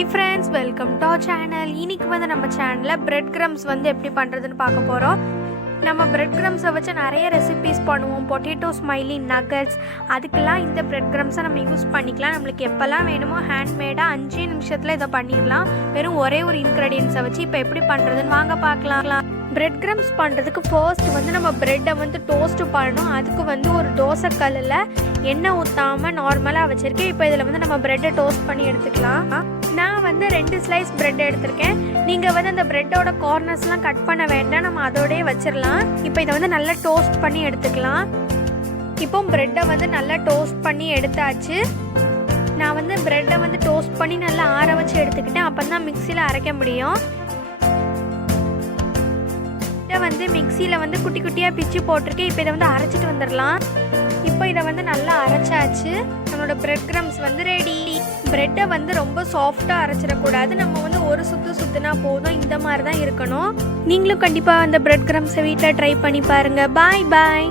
Hi friends, welcome to our channel. இன்னைக்கு வந்து நம்ம சேனல்ல breadcrumbs வந்து எப்படி பண்றதுன்னு பார்க்க போறோம். நம்ம breadcrumbs வச்சு நிறைய ரெசிபீஸ் பண்ணுவோம். பொட்டேட்டோ ஸ்மைலி, நகட்ஸ், அதுக்கெல்லாம் இந்த breadcrumbs நம்ம யூஸ் பண்ணிக்கலாம். நமக்கு எப்பலாம் வேணுமோ ஹேண்ட்மேடா 5 நிமிஷத்துல இத பண்ணிரலாம். வெறும் ஒரே ஒரு இன்கிரிடியன்ட்ஸை வச்சு இப்போ எப்படி பண்றதுன்னு வாங்க பார்க்கலாம். breadcrumbs பண்ணுறதுக்கு ஃபர்ஸ்ட் வந்து நம்ம ப்ரெட்டை வந்து டோஸ்ட் பண்ணணும். அதுக்கு வந்து ஒரு தோசை கல்லில் எண்ணெய் ஊற்றாமல் நார்மலாக வச்சுருக்கேன். இப்போ இதில் வந்து நம்ம ப்ரெட்டை டோஸ்ட் பண்ணி எடுத்துக்கலாம். நான் வந்து 2 ஸ்லைஸ் ப்ரெட் எடுத்திருக்கேன். நீங்கள் வந்து அந்த ப்ரெட்டோட கார்னர்ஸ்லாம் கட் பண்ண வேண்டாம், நம்ம அதோடய வச்சிடலாம். இப்போ இதை வந்து நல்லா டோஸ்ட் பண்ணி எடுத்துக்கலாம். இப்போ ப்ரெட்டை வந்து நல்லா டோஸ்ட் பண்ணி எடுத்தாச்சு. நான் வந்து ப்ரெட்டை வந்து டோஸ்ட் பண்ணி நல்லா ஆற வச்சு எடுத்துக்கிட்டேன். அப்போ தான் மிக்சியில் அரைக்க முடியும். வந்து மிக்சியில் வந்து குட்டி குட்டியாக பிச்சு போட்டிருக்கேன். இப்போ இதை வந்து அரைச்சிட்டு வந்துடலாம். இப்போ இதை வந்து நல்லா அரைச்சாச்சு. நம்மளோட breadcrumbs வந்து ரெடி. ப்ரெட்டை வந்து ரொம்ப சாஃப்டாக அரைச்சிடக்கூடாது. நம்ம வந்து ஒரு சுற்றுனா போதும். இந்த மாதிரி தான் இருக்கணும். நீங்களும் கண்டிப்பாக அந்த breadcrumbs வீட்டில் ட்ரை பண்ணி பாருங்கள். பாய்.